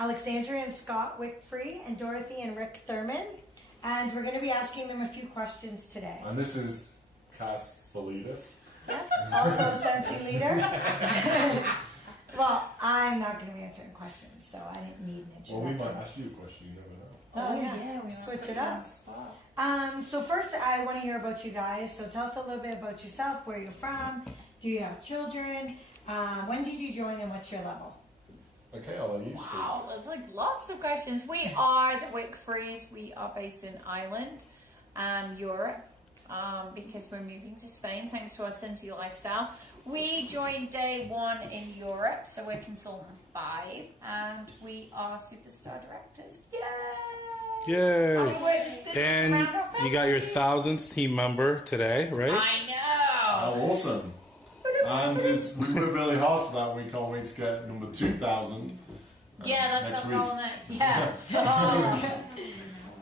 Alexandra and Scott Wickfree and Dorothy and Rick Thurman. And we're going to be asking them a few questions today. And this is Cass Salidas. Yeah, also a Scentsy leader. Well, I'm not going to be answering questions, so I didn't need an introduction. Well, we might ask you a question, you never know. Oh, yeah. We Switch it up. Spot. So first, I want to hear about you guys. So tell us a little bit about yourself, where you're from. Do you have children? When did you join and what's your level? Okay, I'll let you Wow, there's like lots of questions. We are the Wickfrees. We are based in Ireland and Europe because we're moving to Spain thanks to our Scentsy lifestyle. We joined day 1 in Europe, so we're consultant 5, and we are superstar directors. Yay! Yay! And we work this business around our And family. you got your 1000th team member today, right? I know. Oh, awesome. And we worked really hard for that. We can't wait to get number 2000. Yeah, that's next our week. goal next. Yeah.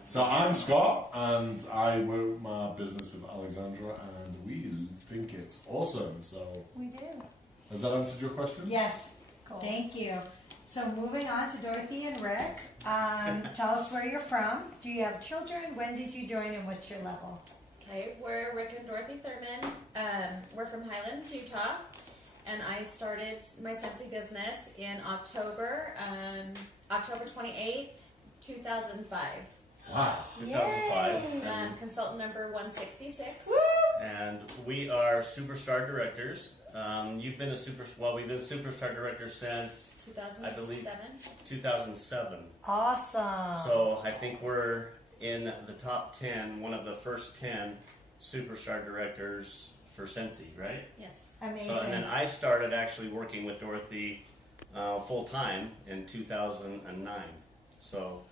So I'm Scott, and I work my business with Alexandra, and we think it's awesome. So We do. has that answered your question? Yes. Cool. Thank you. So moving on to Dorothy and Rick. Tell us where you're from. Do you have children? When did you join and what's your level? Okay, we're Rick and Dorothy Thurman. We're from Highland, Utah, and I started my Scentsy business in October 28th, 2005. Wow. 2005. Consultant number 166. And we are Superstar Directors. You've been we've been Superstar Directors since 2007. I believe 2007. Awesome. So I think we're in the top 10, one of the first 10 Superstar Directors for Scentsy, right? Yes. Amazing. So, and then I started actually working with Dorothy full time in 2009. So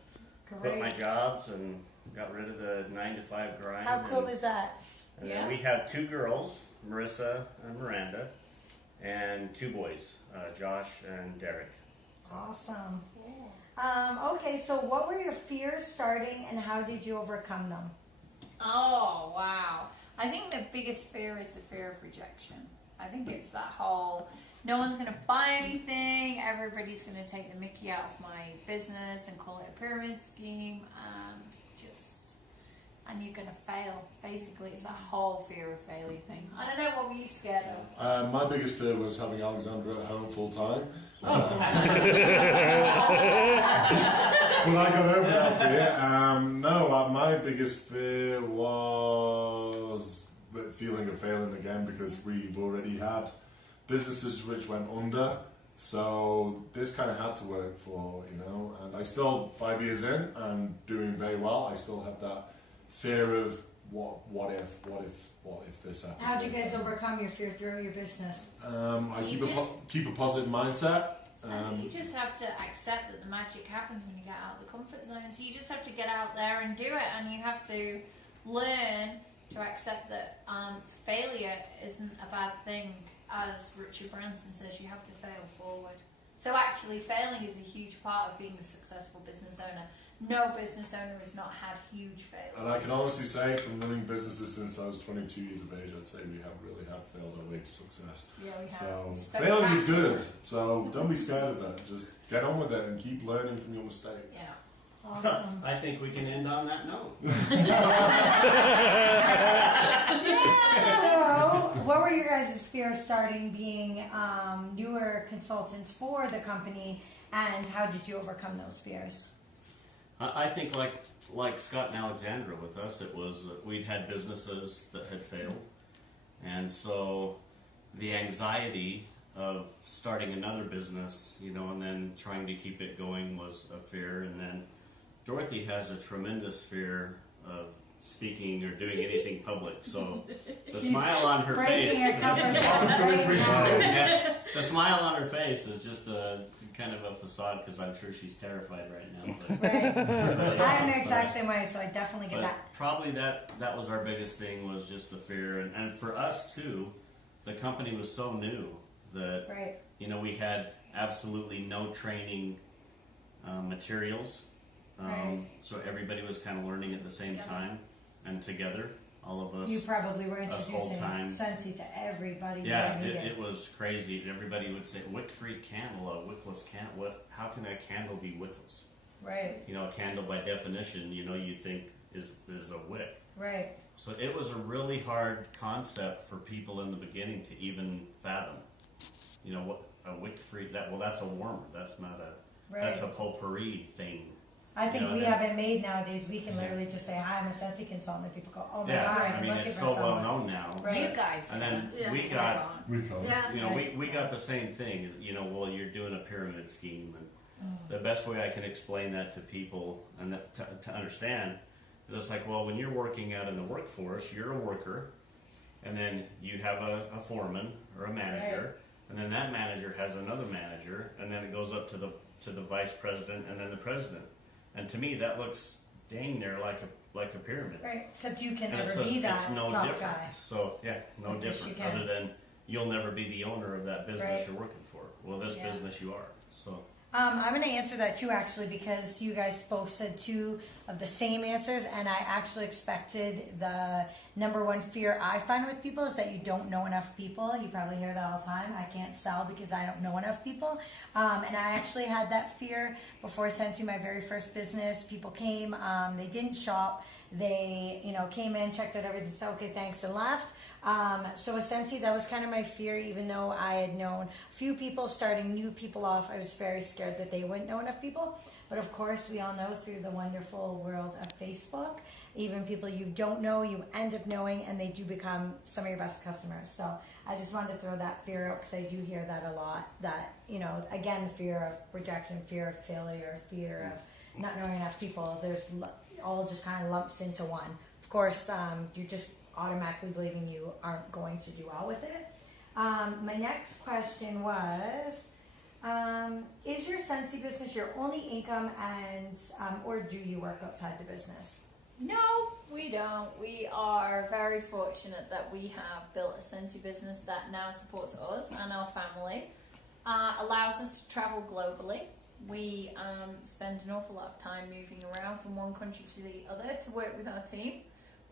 quit my jobs and got rid of the 9-to-5 grind. How cool is that? And then we have 2 girls, Marissa and Miranda, and 2 boys, Josh and Derek. Awesome. Okay, so what were your fears starting and how did you overcome them? Oh, wow. I think the biggest fear is the fear of rejection. I think it's that whole, no one's going to buy anything, everybody's going to take the mickey out of my business and call it a pyramid scheme, and you're going to fail. Basically, it's that whole fear of failure thing. I don't know, what were you scared of? My biggest fear was having Alexandra at home full time. But I got over that fear. No, my biggest fear was the feeling of failing again because we've already had businesses which went under. So this kind of had to work for, and I still, 5 years in, and doing very well. I still have that fear of what if this happens. How did you guys overcome your fear throughout your business? I keep a positive mindset. I think you just have to accept that the magic happens when you get out of the comfort zone. So you just have to get out there and do it, and you have to learn to accept that failure isn't a bad thing. As Richard Branson says, you have to fail forward. So actually, failing is a huge part of being a successful business owner. No business owner has not had huge failures. And I can honestly say, from running businesses since I was 22 years of age, I'd say we really have failed our way to success. Yeah, we have. So failing is good. So don't be scared of that. Just get on with it and keep learning from your mistakes. Yeah. Awesome. I think we can end on that note. So, what were your guys' fears starting being newer consultants for the company, and how did you overcome those fears? I think like Scott and Alexandra with us, it was we'd had businesses that had failed, and so the anxiety of starting another business, and then trying to keep it going was a fear. And then Dorothy has a tremendous fear of speaking or doing anything public, so the smile on her face, the smile on her face is just a kind of a facade because I'm sure she's terrified right now. But, Right. I'm the exact same way, so I definitely get that. Probably that was our biggest thing, was just the fear, and for us too, the company was so new that we had absolutely no training materials, so everybody was kind of learning at the same time and together all of us. You probably were Us introducing old-time. Scentsy to everybody. Yeah, you needed. it was crazy. Everybody would say, wick-free candle, a wickless candle. What? How can a candle be wickless? Right, You know, a candle by definition, you think is a wick. right. So it was a really hard concept for people in the beginning to even fathom. You know, what a wick-free, that's a warmer. That's not that's a potpourri thing. I think You know, we and then- have it made nowadays. We can literally just say, "Hi, I'm a Scentsy consultant," and people go, "Oh my Yeah, god, I I'm mean, looking it's for so someone." well known now. Right. You guys. And then Yeah. we got, We come. Yeah. you know, we got the same thing. You know, well, you're doing a pyramid scheme, and the best way I can explain that to people and to understand is it's like, well, when you're working out in the workforce, you're a worker, and then you have a foreman or a manager, and then that manager has another manager, and then it goes up to the vice president and then the president. And to me, that looks dang near like a pyramid. Right, except you can And never it's be that it's no top different. guy. So yeah, no Like, yes, different. you can. Other than you'll never be the owner of that business Right. you're working for. Well, this Yeah. business you are. So I'm going to answer that too, actually, because you guys both said two of the same answers, and I actually expected the number one fear I find with people is that you don't know enough people. You probably hear that all the time. I can't sell because I don't know enough people. And I actually had that fear before Scentsy, my very first business. People came, they didn't shop. They, came in, checked out everything, said, okay, thanks, and left. So with Scentsy, that was kind of my fear, even though I had known a few people starting new people off. I was very scared that they wouldn't know enough people. But of course, we all know through the wonderful world of Facebook, even people you don't know, you end up knowing, and they do become some of your best customers. So I just wanted to throw that fear out because I do hear that a lot. That, again, the fear of rejection, fear of failure, fear of not knowing enough people. There's all just kind of lumps into one. Of course, you're just automatically believing you aren't going to do well with it. My next question was, is your Scentsy business your only income, and or do you work outside the business? No, we don't. We are very fortunate that we have built a Scentsy business that now supports us and our family, allows us to travel globally. We spend an awful lot of time moving around from one country to the other to work with our team.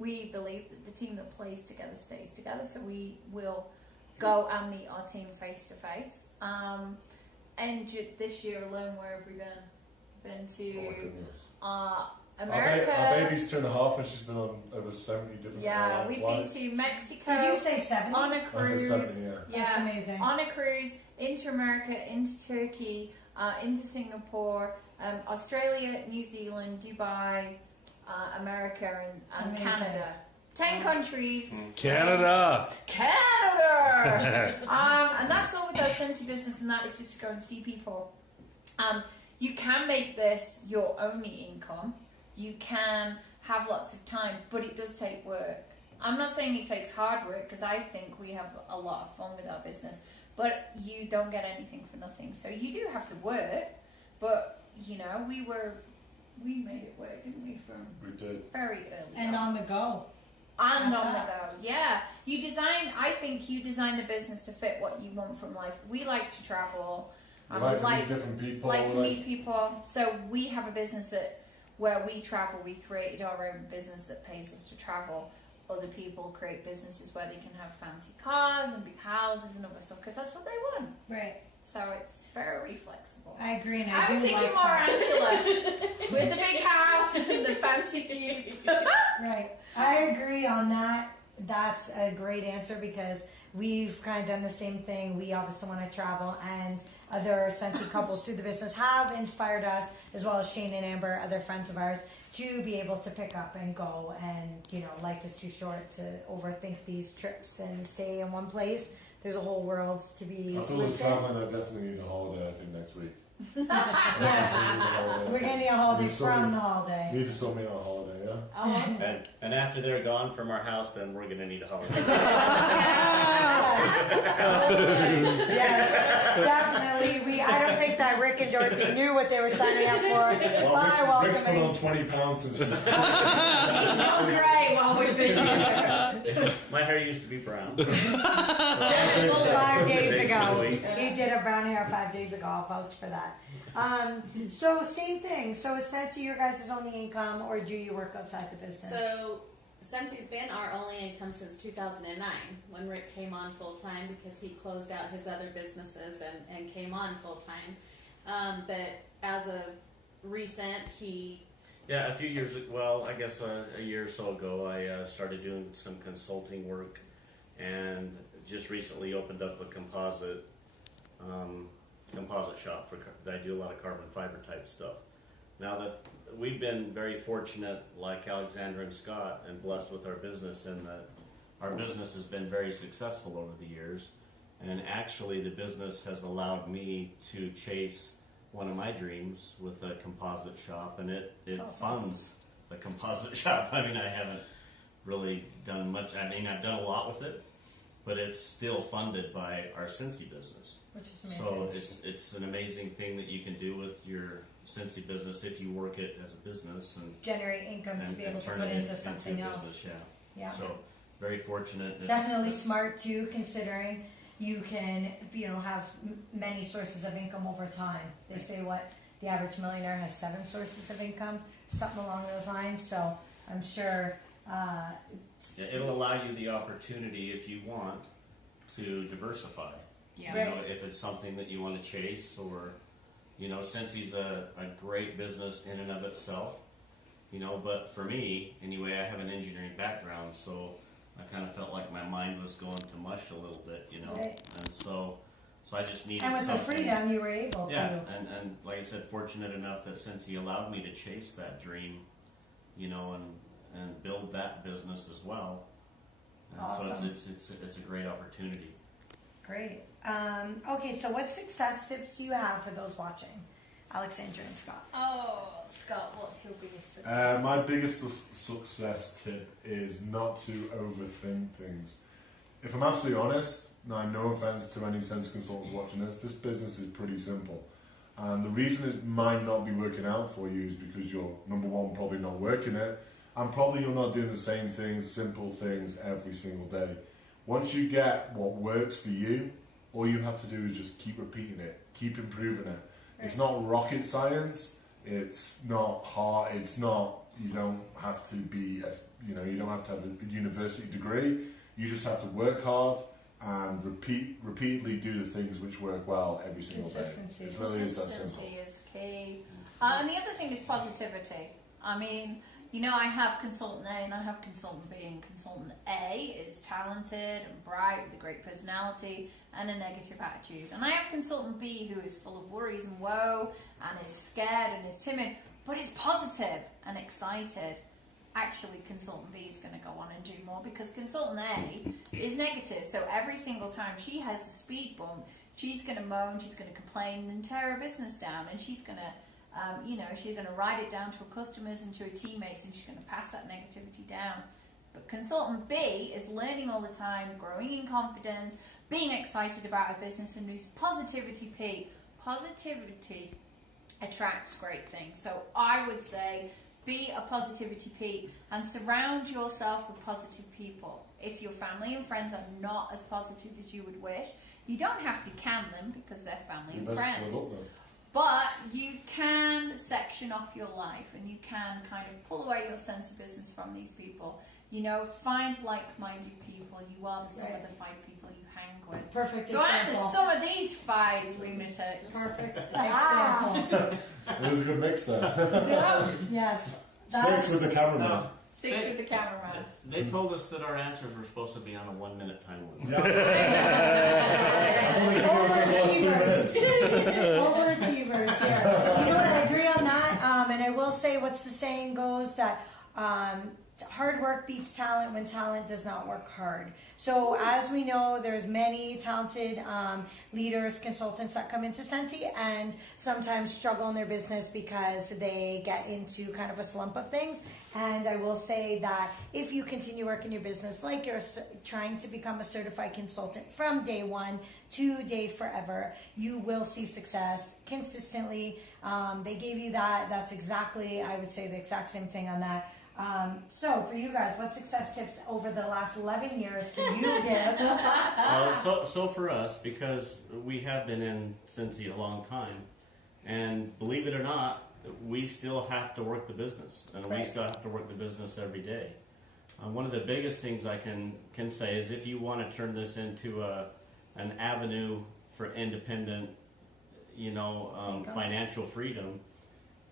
We believe that the team that plays together stays together, so we will go and meet our team face to face. And this year alone, where have we been? Been to America. Our baby's 2.5 and she's been on over 70 different Yeah, we've been flights. to Mexico. Did you say 70? on a I said cruise? 70, yeah. That's Yeah, amazing. on a cruise into America, into Turkey, into Singapore, Australia, New Zealand, Dubai, America, and Amazing. Canada. 10 countries. Canada. Canada! And that's all with our Scentsy business, and that is just to go and see people. You can make this your only income. You can have lots of time, but it does take work. I'm not saying it takes hard work, because I think we have a lot of fun with our business, but you don't get anything for nothing. So you do have to work, but we made it work, didn't we, from We did. very early And on the go. and Like on the that. go. Yeah. I think you design the business to fit what you want from life. We like to travel. We like to meet different people. like to we meet people. So we have a business where we travel. We created our own business that pays us to travel. Other people create businesses where they can have fancy cars and big houses and other stuff because that's what they want. Right. So it's very flexible. I agree, and I I do was thinking like more that. Angela with the big house and the fancy Jeep. Right. I agree on that. That's a great answer because we've kind of done the same thing. We obviously want to travel, and other Scentsy couples through the business have inspired us, as well as Shane and Amber, other friends of ours, to be able to pick up and go. And, life is too short to overthink these trips and stay in one place. There's a whole world to be After all lived this in. traveling, I definitely need a holiday, I think, next week. Yes. We're going to need a holiday from the holiday. Need to sort me out a holiday, yeah? Oh, and after they're gone from our house, then we're gonna need a holiday. Yes, definitely. I don't think that Rick and Dorothy knew what they were signing up for. Well, Rick's put welcoming. on 20 pounds since we he's gone grey while we've been here. My hair used to be brown. 5 days ago. Week. He did a brown hair 5 days ago. I'll vouch for that. So same thing. So it's Scentsy your guys' only income, or do you work outside the business? So Scensy's been our only income since 2009 when Rick came on full time because he closed out his other businesses and came on full time. But as of recent, Yeah, a few years, well, I guess a year or so ago, I started doing some consulting work, and just recently opened up a composite shop I do a lot of carbon fiber type stuff. Now that we've been very fortunate, like Alexandra and Scott, and blessed with our business, and that our business has been very successful over the years. And actually, the business has allowed me to chase one of my dreams with a composite shop, and it awesome. funds the composite shop. I mean, I haven't really done much. I mean, I've done a lot with it, but it's still funded by our Scentsy business. Which is amazing. So it's an amazing thing that you can do with your Scentsy business if you work it as a business and generate income to be able to turn put it into something a else. business, Yeah. So very fortunate. Definitely smart too, considering you can, have many sources of income over time. They say the average millionaire has 7 sources of income, something along those lines. So I'm sure it'll allow you the opportunity, if you want, to diversify. Yeah. Right. You know, if it's something that you want to chase, or Scentsy's a great business in and of itself. But for me, anyway, I have an engineering background, so I kind of felt like my mind was going to mush a little bit, Right. and so I just needed and with the something. freedom you were able Yeah, to. and like I said, fortunate enough that Scentsy allowed me to chase that dream, and build that business as well. And Awesome. so it's a great opportunity. Great. Okay, so what success tips do you have for those watching? Alexandra and Scott. Oh, Scott, what's your biggest success? My biggest success tip is not to overthink things. If I'm absolutely honest, now no offense to any sense consultants watching this business is pretty simple. And the reason it might not be working out for you is because you're, number one, probably not working it, and probably you're not doing the same things, simple things every single day. Once you get what works for you, all you have to do is just keep repeating it, keep improving it. It's not rocket science. It's not hard. It's not. You don't have to be. You don't have to have a university degree. You just have to work hard and repeatedly do the things which work well every single day. Consistency. It really is that simple. Consistency is key. And the other thing is positivity. I mean, I have consultant A and I have consultant B, and consultant A is talented and bright with a great personality and a negative attitude. And I have consultant B who is full of worries and woe and is scared and is timid, but is positive and excited. Actually, consultant B is going to go on and do more because consultant A is negative. So every single time she has a speed bump, she's going to moan, she's going to complain and tear her business down, and she's going to she's going to write it down to her customers and to her teammates, and she's going to pass that negativity down. But consultant B is learning all the time, growing in confidence, being excited about her business, and who's positivity P. Positivity attracts great things. So I would say be a positivity P and surround yourself with positive people. If your family and friends are not as positive as you would wish, you don't have to can them because they're family and friends. But you can section off your life, and you can kind of pull away your sense of business from these people. Find like-minded people. You are the sum of the 5 people you hang with. Perfect So I'm the example. sum of these 5 lunatics. Perfect example. It was a good mix there. Yes. 6 with the cameraman. 6 with the cameraman. They told us that our answers were supposed to be on a 1-minute time limit. Overachievers here. You know what? I agree on that. And I will say, what's the saying goes that hard work beats talent when talent does not work hard. So as we know, there's many talented leaders, consultants that come into Scentsy and sometimes struggle in their business because they get into kind of a slump of things. And I will say that if you continue working your business like you're trying to become a certified consultant from day one to day forever, you will see success consistently. They gave you that. That's exactly, I would say, the exact same thing on that. So for you guys, what success tips over the last 11 years can you give? So for us, because we have been in Scentsy a long time, and believe it or not, we still have to work the business, and we Right. still have to work the business every day. One of the biggest things I can say is if you want to turn this into an avenue for independent, financial freedom,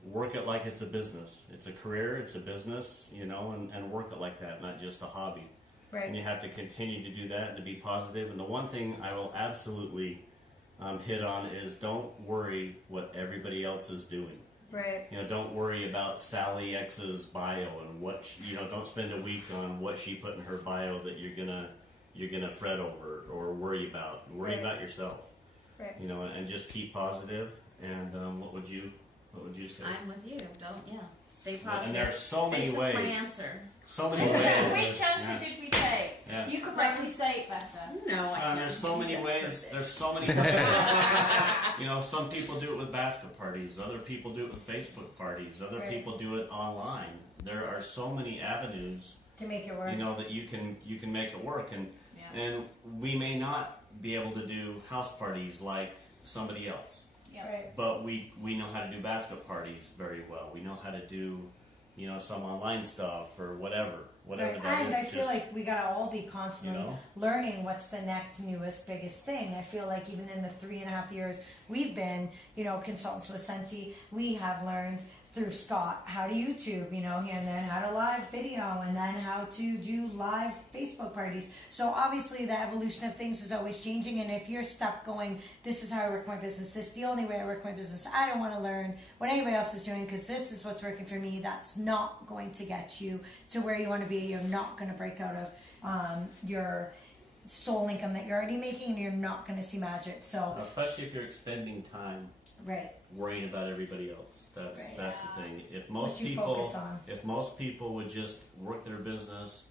work it like it's a business. It's a career, it's a business, and work it like that, not just a hobby. Right. And you have to continue to do that and to be positive. And the one thing I will absolutely hit on is don't worry what everybody else is doing. Right. Don't worry about Sally X's bio and what don't spend a week on what she put in her bio that you're gonna fret over or worry about. Worry Right. about yourself. Right. And just keep positive. And what would you say? I'm with you. Stay positive. And there are so many They took ways. my answer. So many ways. Which answer did we take? Yeah. You could probably say it better. No, I can't. There's so You many said ways. first. There's so many ways. Some people do it with basket parties. Other people do it with Facebook parties. Other Right. people do it online. There are so many avenues, To make it work. that you can make it work. Yeah. And we may not be able to do house parties like somebody else, Yeah. Right. but we know how to do basket parties very well. We know how to do some online stuff or whatever Right. that And is. I feel like we gotta all be constantly you know? learning what's the next newest biggest thing. I feel like even in the 3.5 years we've been, consultants with Scentsy, we have learned through Scott how to YouTube, and then how to live video, and then how to do live Facebook parties. So obviously the evolution of things is always changing, and if you're stuck going, this is how I work my business, this is the only way I work my business, I don't want to learn what anybody else is doing because this is what's working for me, that's not going to get you to where you want to be. You're not going to break out of your sole income that you're already making, and you're not going to see magic. So Especially if you're expending time right. worrying about everybody else. That's Right. that's the thing. If What most you people focus on. if most people would just work their business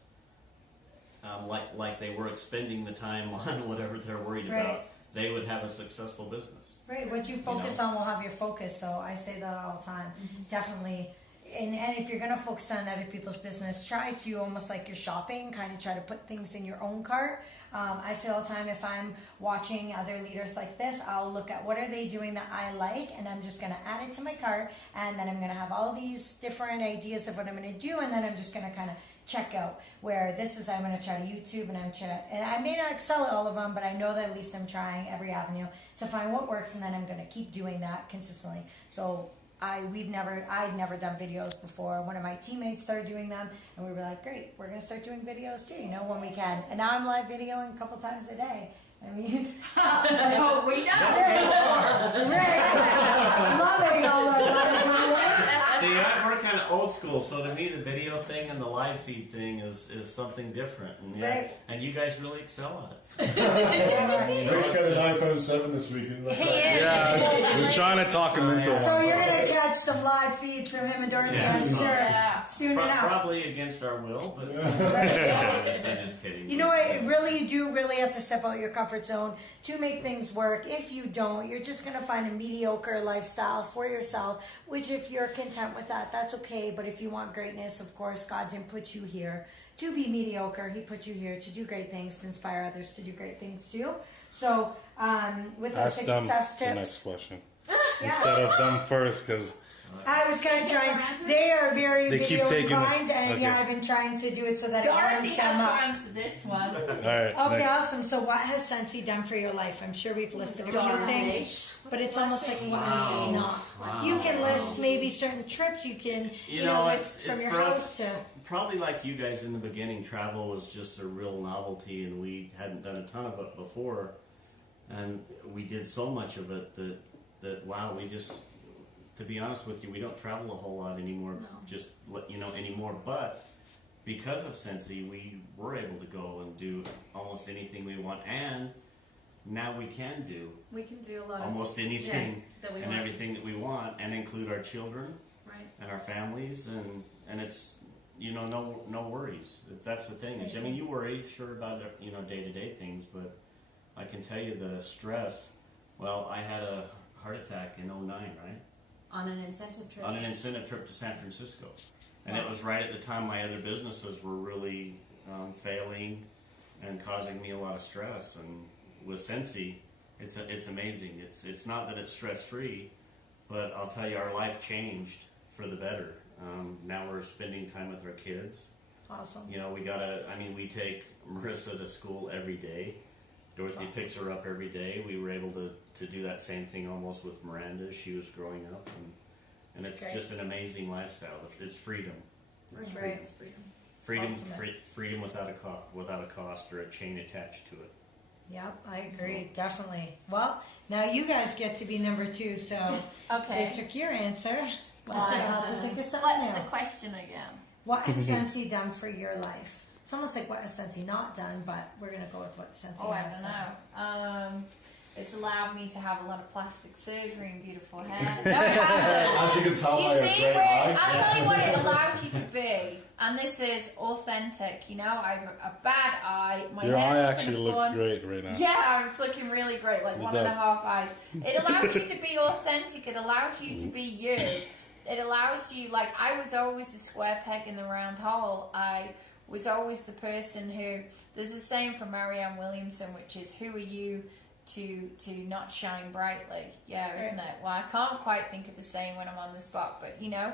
like they were expending the time on whatever they're worried Right. about, they would have a successful business. Right, what you focus on will have your focus. So I say that all the time. Definitely. And if you're going to focus on other people's business, try to, almost like you're shopping, kind of try to put things in your own cart. I say all the time, if I'm watching other leaders like this, I'll look at what are they doing that I like, and I'm just going to add it to my cart, and then I'm going to have all these different ideas of what I'm going to do, and then I'm just going to kind of check out where this is. I'm going to try to YouTube, and and I may not excel at all of them, but I know that at least I'm trying every avenue to find what works, and then I'm going to keep doing that consistently. So I'd never done videos before. One of my teammates started doing them, and we were like, great, we're gonna start doing videos too, when we can. And now I'm live videoing a couple times a day. I mean, Oh, we know. right? Loving all of that. See, we're kind of old school, so to me the video thing and the live feed thing is something different, and Right. and you guys really excel at it. Rick's got an iPhone 7 this week. Isn't that He right? is. Yeah, we're trying to talk him into So one. you're gonna catch some live feeds from him and Dorothy, Yeah. I'm sure, Yeah. soon enough. Probably against our will, but I'm just kidding. You know what? You do really have to step out your comfort zone to make things work. If you don't, you're just going to find a mediocre lifestyle for yourself, which if you're content with that, that's okay. But if you want greatness, of course, God didn't put you here to be mediocre. He put you here to do great things, to inspire others to do great things too. So with those Ask them success the next tips, question yeah. instead of them first, because I was going to try. They are very They keep video taking it. inclined, and Okay. yeah, I've been trying to do it so that Dorothy arms has stand to up. answer this one. all right. Okay, next. awesome. So what has Scentsy done for your life? I'm sure we've listed a few Dorothy. things, but it's almost like Blessing. one is not. Wow. You can list maybe certain trips you can, You know, with, it's from your for us- house to. Probably like you guys in the beginning, travel was just a real novelty, and we hadn't done a ton of it before, and we did so much of it that wow, we just, to be honest with you, we don't travel a whole lot anymore. No. Anymore. But because of Scentsy, we were able to go and do almost anything we want, and now we can do We can do a lot almost anything that we and want. everything that we want, and include our children Right. and our families, and it's no worries. That's the thing. I mean, you worry sure about day-to-day things, but I can tell you the stress. Well, I had a heart attack in 2009, right? On an incentive trip. On an incentive trip to San Francisco, and it was right at the time my other businesses were really failing and causing me a lot of stress. And with Scentsy, it's amazing. It's not that it's stress free, but I'll tell you, our life changed for the better. Now we're spending time with our kids. Awesome. You know, we take Marissa to school every day. Dorothy picks her up every day. We were able to do that same thing almost with Miranda as she was growing up. And it's great. just an amazing lifestyle. It's freedom. That's great. It's freedom. Freedom, Ultimate. freedom without a cost or a chain attached to it. Yep, I agree, definitely. Well, now you guys get to be number 2, so Okay. they took your answer. Well, I'll have to think of something What's new. the question again? What has Scentsy done for your life? It's almost like what has Scentsy not done, but we're going to go with what Scentsy Oh, I has don't done. know. It's allowed me to have a lot of plastic surgery and beautiful hair. No, it hasn't. As you can tell by You her see, great eye. I'll tell you what it allows you to be, and this is authentic. You know, I have a bad eye. My Your hair's eye up in actually a looks bun. great right now. Yeah, it's looking really great, like It 1.5 does. eyes. It allows you to be authentic. It allows you to be you. It allows you, like, I was always the square peg in the round hole. I was always the person who, there's a saying from Marianne Williamson, which is, who are you to not shine brightly? Yeah, isn't it? Well, I can't quite think of the saying when I'm on the spot, but, you know,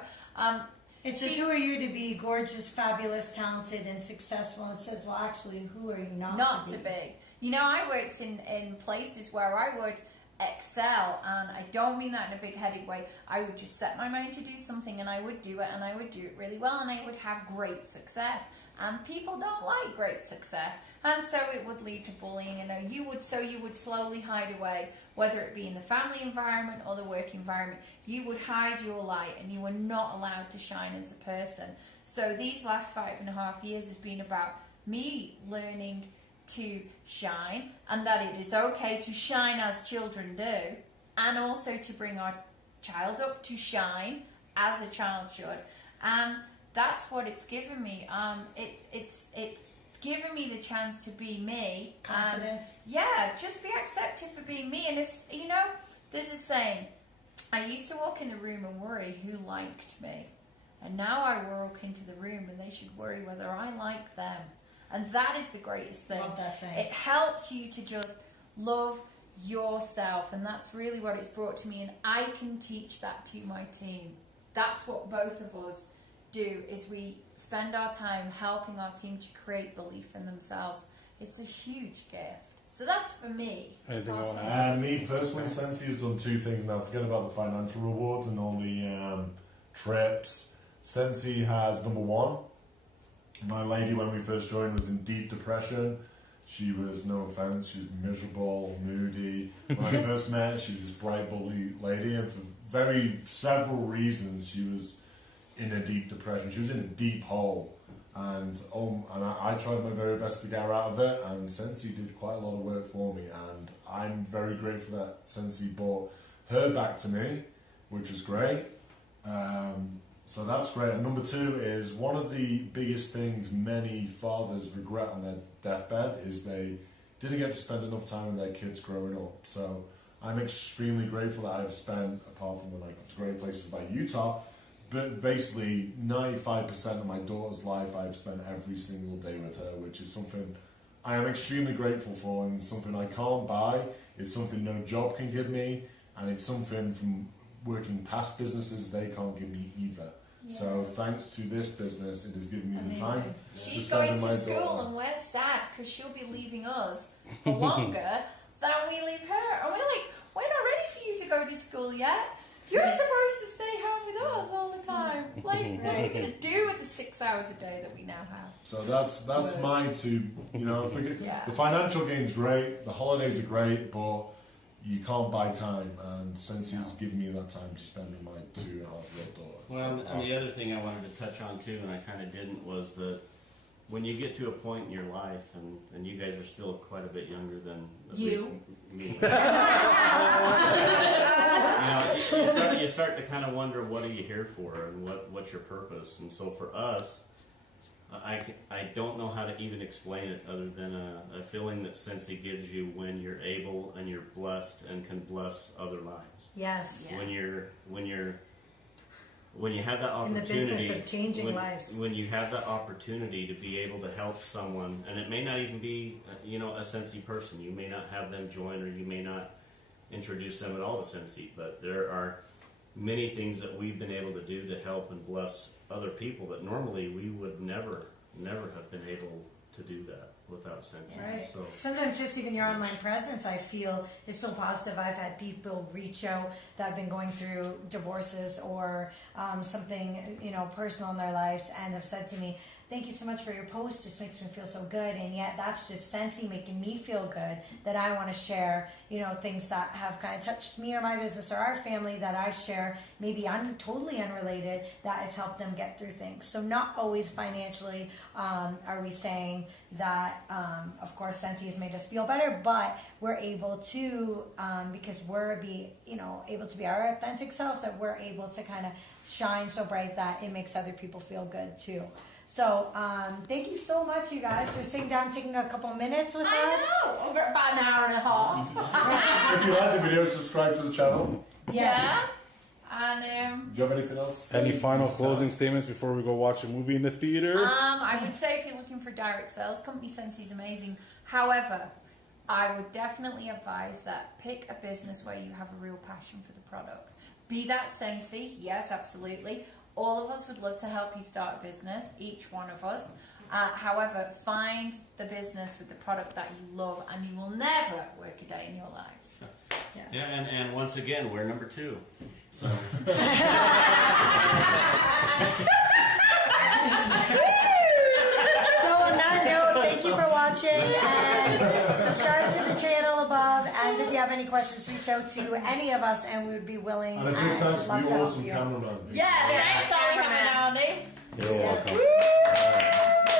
It says, who are you to be gorgeous, fabulous, talented, and successful? It says, well, actually, who are you not to be. You know, I worked in places where I would excel, and I don't mean that in a big-headed way. I would just set my mind to do something, and I would do it, and I would do it really well, and I would have great success. And people don't like great success, and so it would lead to bullying. And you would slowly hide away, whether it be in the family environment or the work environment. You would hide your light, and you were not allowed to shine as a person. So these last 5.5 years has been about me learning to shine, and that it is okay to shine as children do, and also to bring our child up to shine as a child should. And that's what it's given me. It's given me the chance to be me. Confidence. And just be accepted for being me. And it's, you know, there's a saying, I used to walk in the room and worry who liked me. And now I walk into the room and they should worry whether I like them. And that is the greatest thing. Love that saying. It helps you to just love yourself. And that's really what it's brought to me. And I can teach that to my team. That's what both of us do, is we spend our time helping our team to create belief in themselves. It's a huge gift. So that's for me. Anything you want to add? And me personally, Scentsy has done 2 things now. Forget about the financial rewards and all the trips. Scentsy has, number 1, my lady when we first joined was in deep depression. She was, no offense, she was miserable, moody. When I first met her, she was this bright, bubbly lady, and for several reasons she was in a deep depression. She was in a deep hole, and I tried my very best to get her out of it, and Scentsy did quite a lot of work for me, and I'm very grateful that Scentsy brought her back to me, which was great. So that's great. And number 2 is, one of the biggest things many fathers regret on their deathbed is they didn't get to spend enough time with their kids growing up. So I'm extremely grateful that I've spent, apart from great places like Utah, but basically 95% of my daughter's life I've spent every single day with her, which is something I am extremely grateful for, and something I can't buy. It's something no job can give me, and it's something from working past businesses they can't give me either. Yeah. So thanks to this business, it has given me the time. She's to spend going with to my school, daughter. and we're sad because she'll be leaving us for longer than we leave her. And we're like, we're not ready for you to go to school yet. You're supposed to stay home with us all the time. Like, what are we going to do with the 6 hours a day that we now have? So that's my 2. You know, Yeah. the financial gain's great, the holidays are great, but you can't buy time, and Scensy's given me that time to spend with my 2.5-year-old daughter. Well, and the other thing I wanted to touch on too, and I kind of didn't, was that when you get to a point in your life, and you guys are still quite a bit younger than at You. least me. You start to kind of wonder, what are you here for, and what's your purpose? And so for us, I don't know how to even explain it other than a feeling that Scentsy gives you when you're able and you're blessed and can bless other lives. Yes. Yeah. When you have that In the opportunity, business of changing lives. when you have that opportunity to be able to help someone, and it may not even be a Scentsy person. You may not have them join, or you may not introduce them at all to Scentsy, but there are many things that we've been able to do to help and bless other people that normally we would never never have been able to do that without Scentsy. Right. So Sometimes just even your online presence, I feel, is so positive. I've had people reach out that have been going through divorces or something, personal in their lives, and have said to me, "Thank you so much for your post. Just makes me feel so good." And yet, that's just Scentsy making me feel good that I want to share, things that have kind of touched me or my business or our family that I share, maybe totally unrelated, that it's helped them get through things. So not always financially are we saying that, of course, Scentsy has made us feel better, but we're able to, because we're able to be our authentic selves, that we're able to kind of shine so bright that it makes other people feel good too. So, thank you so much, you guys, for sitting down, taking a couple minutes with us. I know, over about an hour and a half. If you like the video, subscribe to the channel. Yeah. And Do you have anything else? Any final closing statements before we go watch a movie in the theater? I would say if you're looking for direct sales, company Scentsy is amazing. However, I would definitely advise that pick a business where you have a real passion for the product. Be that Scentsy, yes, absolutely. All of us would love to help you start a business, each one of us. However, find the business with the product that you love, and you will never work a day in your lives. yeah, and once again, we're number 2. So. So on that note, thank you for watching, and subscribe to the channel above. And if you have any questions, reach out to any of us, and we would be willing And a big and thanks to love the to help awesome you. cameraman. Yeah, thanks, Ollie, coming on, You're welcome.